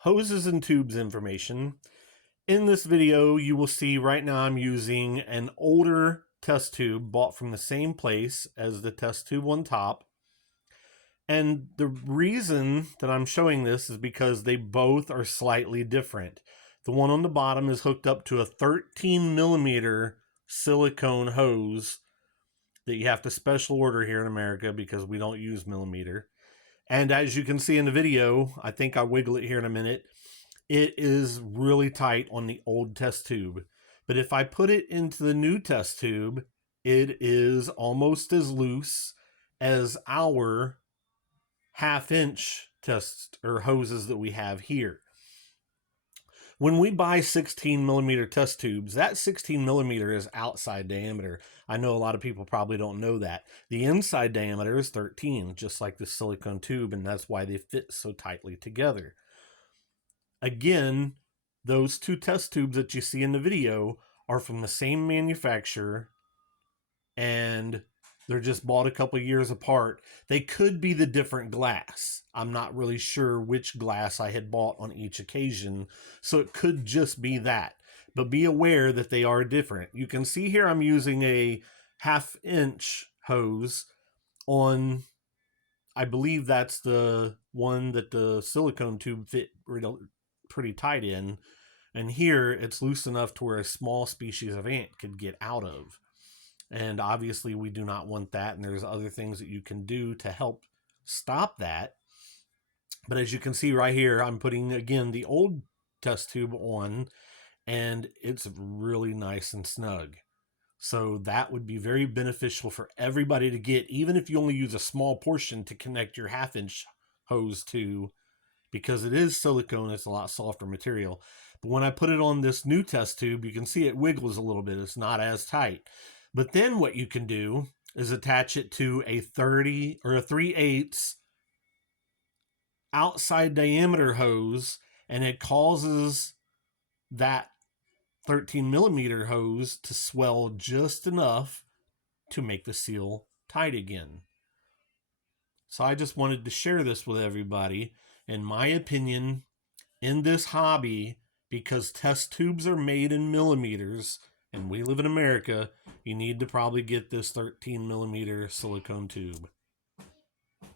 Hoses and tubes information. In this video, you will see right now I'm using an older test tube bought from the same place as the test tube on top. And the reason that I'm showing this is because they both are slightly different. The one on the bottom is hooked up to a 13 millimeter silicone hose that you have to special order here in America because we don't use millimeter. And as you can see in the video, I think I'll wiggle it here in a minute, it is really tight on the old test tube. But if I put it into the new test tube, it is almost as loose as our 1/2 inch test or hoses that we have here. When we buy 16 millimeter test tubes, that 16 millimeter is outside diameter. I know a lot of people probably don't know that. The inside diameter is 13, just like the silicone tube, and that's why they fit so tightly together. Again, those two test tubes that you see in the video are from the same manufacturer, and they're just bought a couple years apart. They could be the different glass. I'm not really sure which glass I had bought on each occasion, so it could just be that. But be aware that they are different. You can see here I'm using a 1/2 inch hose on, I believe that's the one that the silicone tube fit pretty tight in. And here it's loose enough to where a small species of ant could get out of. And obviously we do not want that, and there's other things that you can do to help stop that. But as you can see right here, I'm putting again the old test tube on, and it's really nice and snug. So that would be very beneficial for everybody to get, even if you only use a small portion to connect your 1/2 inch hose to, because it is silicone, it's a lot softer material. But when I put it on this new test tube, you can see it wiggles a little bit. It's not as tight. But then what you can do is attach it to a 30 or a 3/8 outside diameter hose, and it causes that 13 millimeter hose to swell just enough to make the seal tight again. So I just wanted to share this with everybody. In my opinion, in this hobby, because test tubes are made in millimeters and we live in America, you need to probably get this 13 millimeter silicone tube.